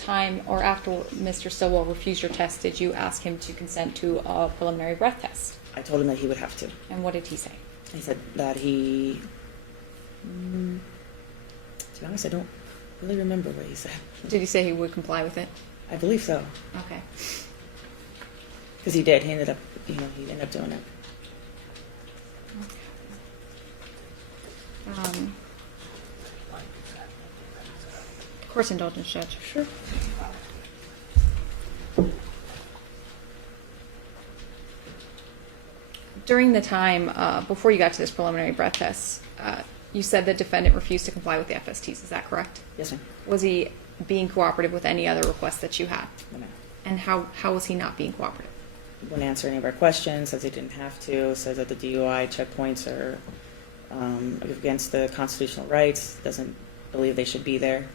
time or after Mr. Stillwell refused your test, did you ask him to consent to a preliminary breath test? I told him that he would have to. And what did he say? He said that he, to be honest, I don't really remember what he said. Did he say he would comply with it? I believe so. Okay. Because he did. He ended up, he ended up doing it. Course indulgence, Judge. Sure. During the time before you got to this preliminary breath test, you said the defendant refused to comply with the FSTs. Is that correct? Yes, ma'am. Was he being cooperative with any other requests that you had? No, ma'am. And how was he not being cooperative? He wouldn't answer any of our questions, says he didn't have to, says that the DUI checkpoints are against the constitutional rights, doesn't believe they should be there,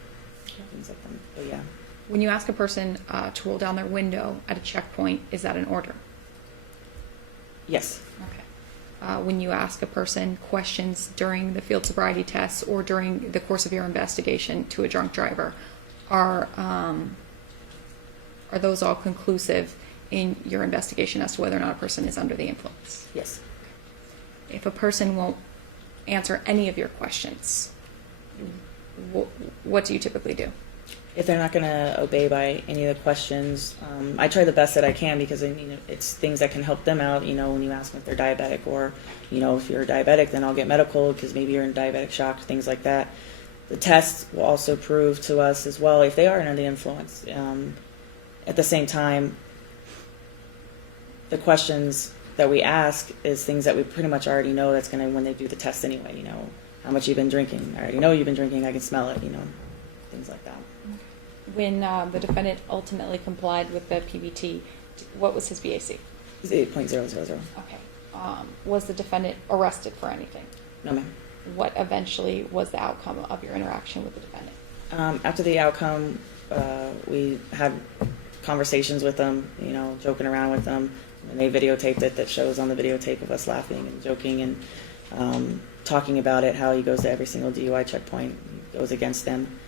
things like that. But yeah. When you ask a person to roll down their window at a checkpoint, is that an order? Yes. Okay. When you ask a person questions during the field sobriety tests or during the course of your investigation to a drunk driver, are those all conclusive in your investigation as to whether or not a person is under the influence? Yes. If a person won't answer any of your questions, what do you typically do? If they're not going to obey by any of the questions, I try the best that I can, because I mean, it's things that can help them out. When you ask them if they're diabetic, or if you're diabetic, then I'll get medical because maybe you're in diabetic shock, things like that. The tests will also prove to us as well if they are under the influence. At the same time, the questions that we ask is things that we pretty much already know that's going to, when they do the test anyway, how much you've been drinking. I already know you've been drinking, I can smell it, things like that. When the defendant ultimately complied with the PBT, what was his BAC? It's 8.000. Okay. Was the defendant arrested for anything? No, ma'am. What eventually was the outcome of your interaction with the defendant? After the outcome, we had conversations with them, joking around with them. And they videotaped it. That shows on the videotape of us laughing and joking and talking about it, how he goes to every single DUI checkpoint, goes against them.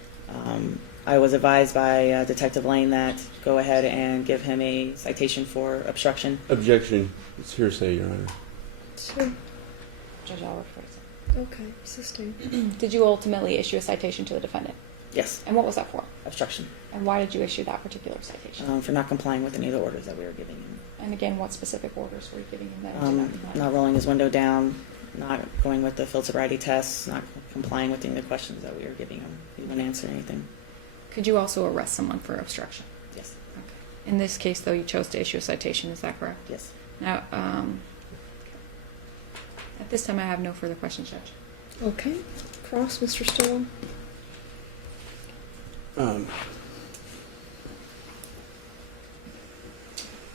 I was advised by Detective Lane that go ahead and give him a citation for obstruction. Objection. It's hearsay, Your Honor. Sure. Judge, I'll refer to it. Okay, sustained. Did you ultimately issue a citation to the defendant? Yes. And what was that for? Obstruction. And why did you issue that particular citation? For not complying with any of the orders that we were giving him. And again, what specific orders were you giving him that he did not comply? Not rolling his window down, not going with the field sobriety tests, not complying with any of the questions that we were giving him. He wouldn't answer anything. Could you also arrest someone for obstruction? Yes. Okay. In this case, though, you chose to issue a citation. Is that correct? Yes. Now, at this time, I have no further questions, Judge. Okay. Cross, Mr. Stillwell.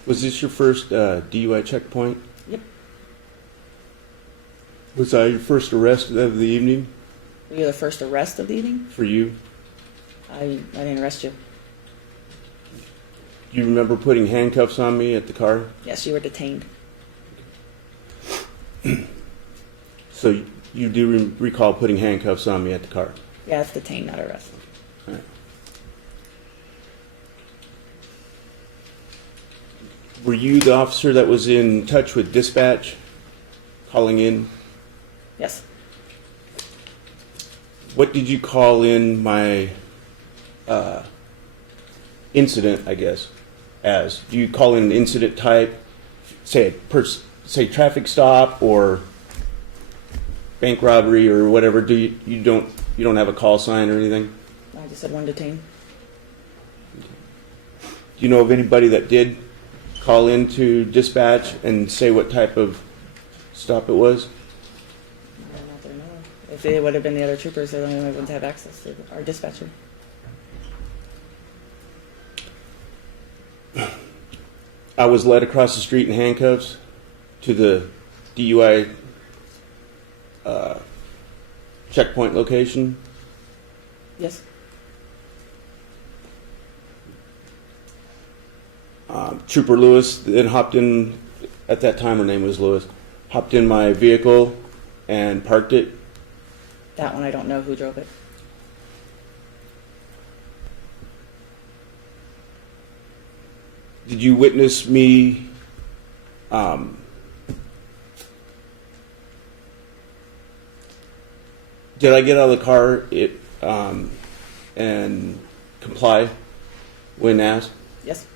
Was this your first DUI checkpoint? Yep. Was I your first arrest of the evening Were you the first arrest of the evening? for you? I didn't arrest you. Do you remember putting handcuffs on me at the car? Yes, you were detained. So you do recall putting handcuffs on me at the car? Yeah, it's detained, not arrest. All right. Were you the officer that was in touch with dispatch, calling in? Yes. What did you call in my incident, I guess, as? Do you call in an incident type, say traffic stop or bank robbery or whatever? Do you don't have a call sign or anything? I just said one detained. Do you know of anybody that did call into dispatch and say what type of stop it was? I don't know if they know. If they would have been the other troopers, they're the only ones to have access to our dispatcher. I was led across the street in handcuffs to the DUI checkpoint location. Yes. Trooper Lewis then hopped in, at that time her name was Lewis, hopped in my vehicle and parked it. That one I don't know who drove it. Did you witness me did I get out of the car and comply when asked? Yes.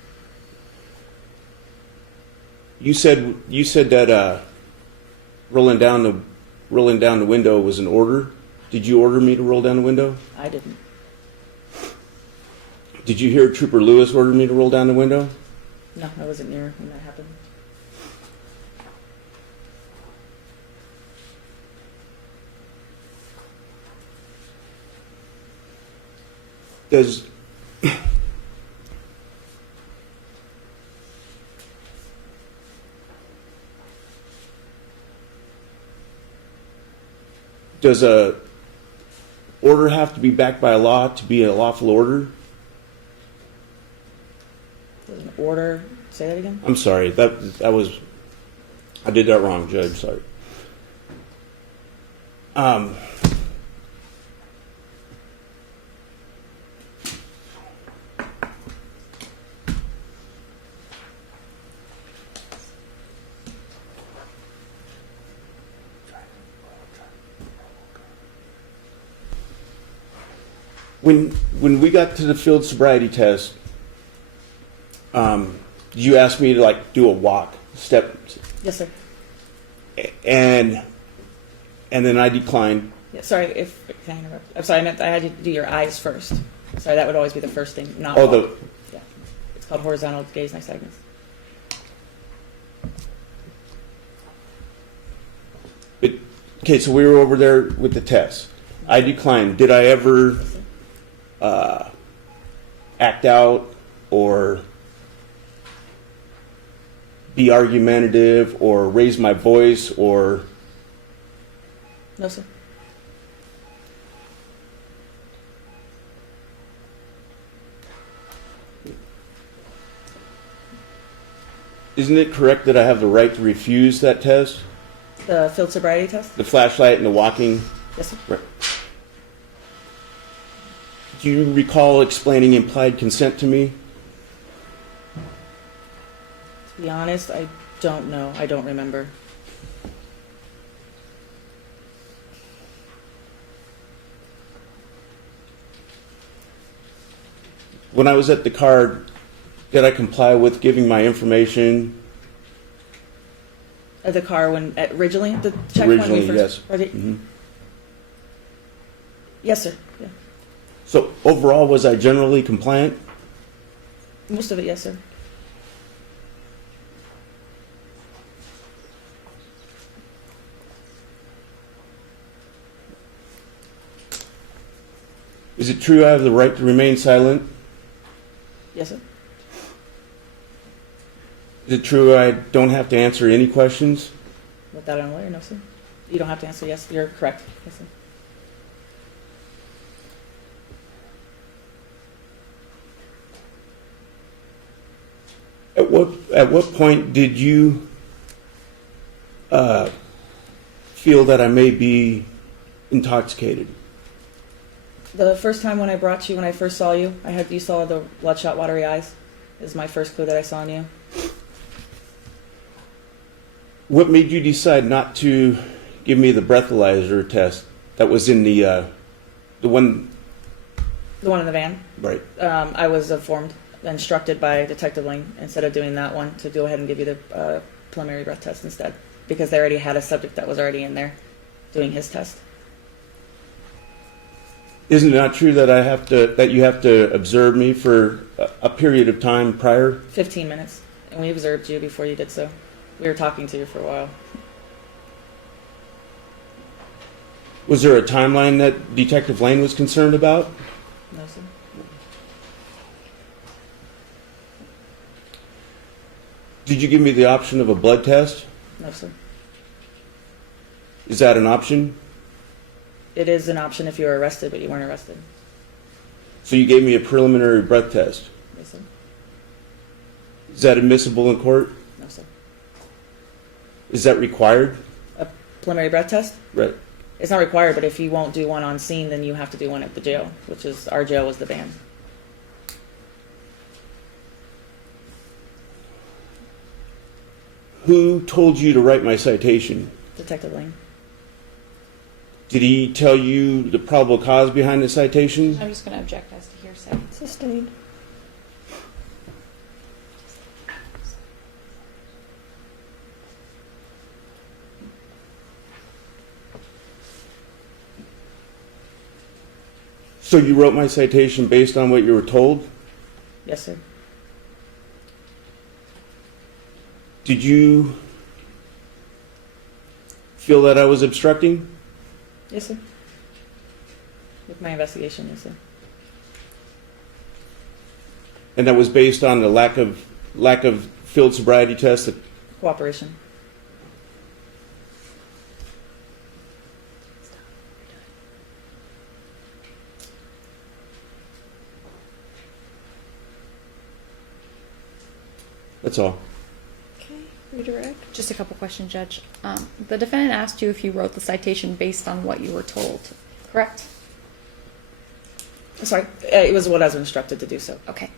You said that rolling down the window was an order. Did you order me to roll down the window? I didn't. Did you hear Trooper Lewis order me to roll down the window? No, I wasn't near when that happened. Does a order have to be backed by a law to be a lawful order? Was an order. Say that again. I'm sorry. I did that wrong, Judge. Sorry. When we got to the field sobriety test, you asked me to do a walk step, Yes, sir. and then I declined. Yeah, sorry if can I interrupt? I'm sorry. I meant I had you do your eyes first. Sorry, that would always be the first thing. Not Oh, walk. Yeah. It's called horizontal gaze nystagmus. Okay, so we were over there with the test. I declined. Did I ever act out or be argumentative or raise my voice or? No, sir. Isn't it correct that I have the right to refuse that test? The field sobriety test. The flashlight and the walking? Yes, sir. Right. Do you recall explaining implied consent to me? To be honest, I don't know. I don't remember. When I was at the car, did I comply with giving my information? At the car originally the checkpoint. Originally, we first, yes. Right? Yes, sir. Yeah. So overall, was I generally compliant? Most of it, yes, sir. Is it true I have the right to remain silent? Yes, sir. Is it true I don't have to answer any questions? With that I'm aware, no, sir. You don't have to answer yes. You're correct. Yes, sir. At what point did you feel that I may be intoxicated? The first time when I first saw you, you saw the bloodshot, watery eyes. Is my first clue that I saw in you. What made you decide not to give me the breathalyzer test that was in the one? The one in the van. Right. I was instructed by Detective Lane, instead of doing that one, to go ahead and give you the preliminary breath test instead, because they already had a subject that was already in there doing his test. Isn't it not true that you have to observe me for a period of time prior? 15 minutes, and we observed you before you did so. We were talking to you for a while. Was there a timeline that Detective Lane was concerned about? No, sir. Did you give me the option of a blood test? No, sir. Is that an option? It is an option if you were arrested, but you weren't arrested. So you gave me a preliminary breath test. Yes, sir. Is that admissible in court? No, sir. Is that required? A preliminary breath test? Right. It's not required, but if you won't do one on scene, then you have to do one at the jail, which is our jail was the van. Who told you to write my citation? Detective Lane. Did he tell you the probable cause behind the citation? I'm just going to object as to hearsay. Sustained. So you wrote my citation based on what you were told? Yes, sir. Did you feel that I was obstructing? Yes, sir. With my investigation, yes, sir. And that was based on the lack of field sobriety tests? Cooperation. That's all. Okay. Redirect. Just a couple questions, Judge. The defendant asked you if you wrote the citation based on what you were told, correct? Sorry, it was what I was instructed to do so. Okay.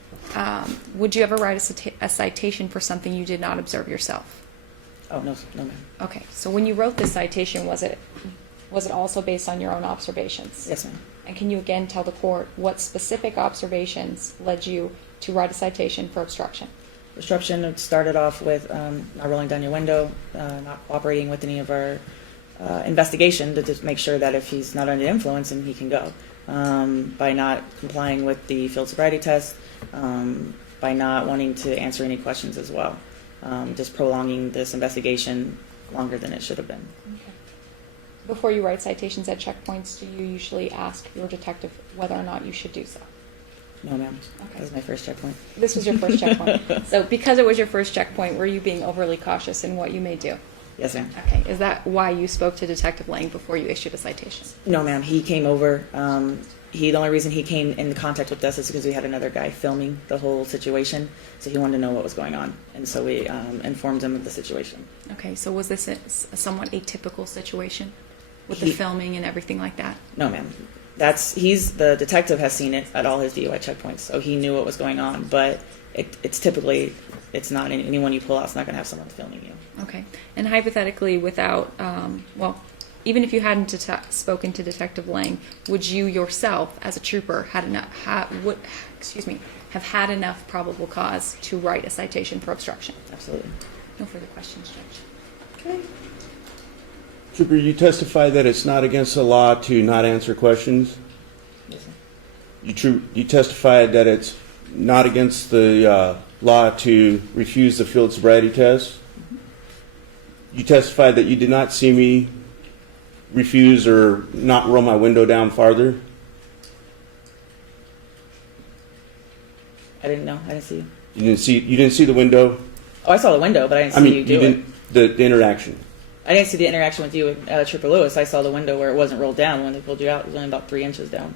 Would you ever write a citation for something you did not observe yourself? Oh, no, no, ma'am. Okay. So when you wrote this citation, was it also based on your own observations? Yes, ma'am. And can you again tell the court what specific observations led you to write a citation for obstruction? Obstruction, it started off with not rolling down your window, not cooperating with any of our investigation to just make sure that if he's not under influence, then he can go. By not complying with the field sobriety test, by not wanting to answer any questions as well, just prolonging this investigation longer than it should have been. Okay. Before you write citations at checkpoints, do you usually ask your detective whether or not you should do so? No, ma'am. Okay. That was my first checkpoint. This was your first checkpoint. So because it was your first checkpoint, were you being overly cautious in what you may do? Yes, ma'am. Okay. Is that why you spoke to Detective Lang before you issued a citation? No, ma'am. He came over. The only reason he came in contact with us is because we had another guy filming the whole situation, so he wanted to know what was going on, and so we informed him of the situation. Okay. So was this a somewhat atypical situation with the filming and everything like that? No, ma'am. The detective has seen it at all his DUI checkpoints, so he knew what was going on. But it's typically not anyone you pull out is not going to have someone filming you. Okay. And hypothetically, without even if you hadn't spoken to Detective Lang, would you yourself, as a trooper, have had enough probable cause to write a citation for obstruction? Absolutely. No further questions, Judge. Okay. Trooper, you testify that it's not against the law to not answer questions. Yes, sir. You testified that it's not against the law to refuse the field sobriety test. You testified that you did not see me refuse or not roll my window down farther. I didn't know. I didn't see you. You didn't see the window. Oh, I saw the window, but I didn't see you do it. The interaction. I didn't see the interaction with you and Trooper Lewis. I saw the window where it wasn't rolled down when they pulled you out. It was only about 3 inches down.